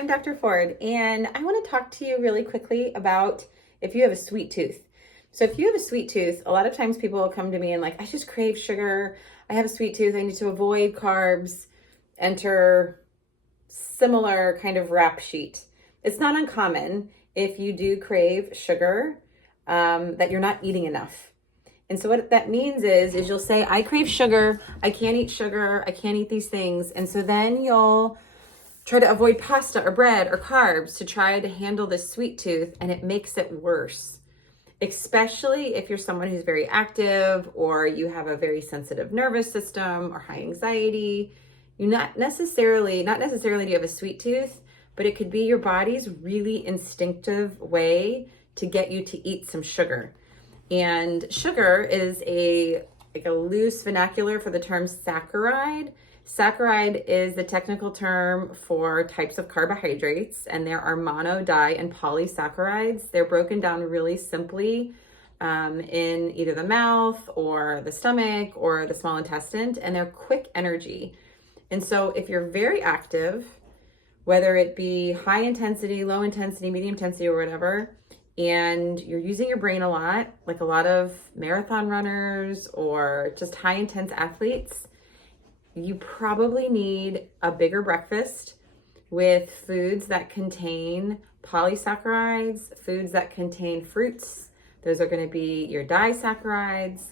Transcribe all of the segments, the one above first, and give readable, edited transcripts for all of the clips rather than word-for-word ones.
I'm Dr. Ford, and I want to talk to you really quickly about if you have a sweet tooth. So if you have a sweet tooth, a lot of times people will come to me and like, I just crave sugar. I have a sweet tooth. I need to avoid carbs. Enter similar kind of rap sheet. It's not uncommon if you do crave sugar, that you're not eating enough. And so what that means is you'll say, I crave sugar. I can't eat sugar. I can't eat these things. And so then you'll try to avoid pasta or bread or carbs to try to handle this sweet tooth, and it makes it worse. Especially if you're someone who's very active or you have a very sensitive nervous system or high anxiety. You not necessarily do you have a sweet tooth, but it could be your body's really instinctive way to get you to eat some sugar. And sugar is a loose vernacular for the term saccharide. Saccharide is the technical term for types of carbohydrates, and there are mono, di, and polysaccharides. They're broken down really simply in either the mouth or the stomach or the small intestine, and they're quick energy. And so if you're very active, whether it be high intensity, low intensity, medium intensity, or whatever, and you're using your brain a lot, like a lot of marathon runners or just high intense athletes, you probably need a bigger breakfast with foods that contain polysaccharides, foods that contain fruits. Those are going to be your disaccharides,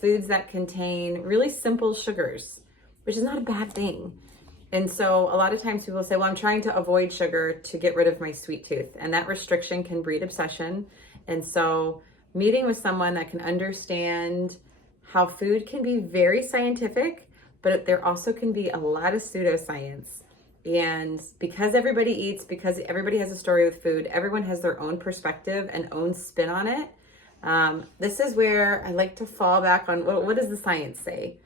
foods that contain really simple sugars, which is not a bad thing. And so a lot of times people say, well, I'm trying to avoid sugar to get rid of my sweet tooth. And that restriction can breed obsession. And so meeting with someone that can understand how food can be very scientific, but there also can be a lot of pseudoscience. And because everybody eats, because everybody has a story with food, everyone has their own perspective and own spin on it. This is where I like to fall back on, what does the science say?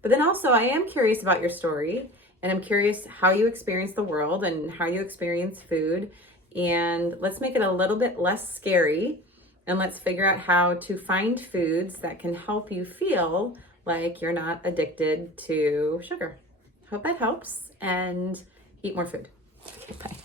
But then also I am curious about your story, and I'm curious how you experience the world and how you experience food. And let's make it a little bit less scary, and let's figure out how to find foods that can help you feel like you're not addicted to sugar. Hope that helps, and eat more food. Okay, bye.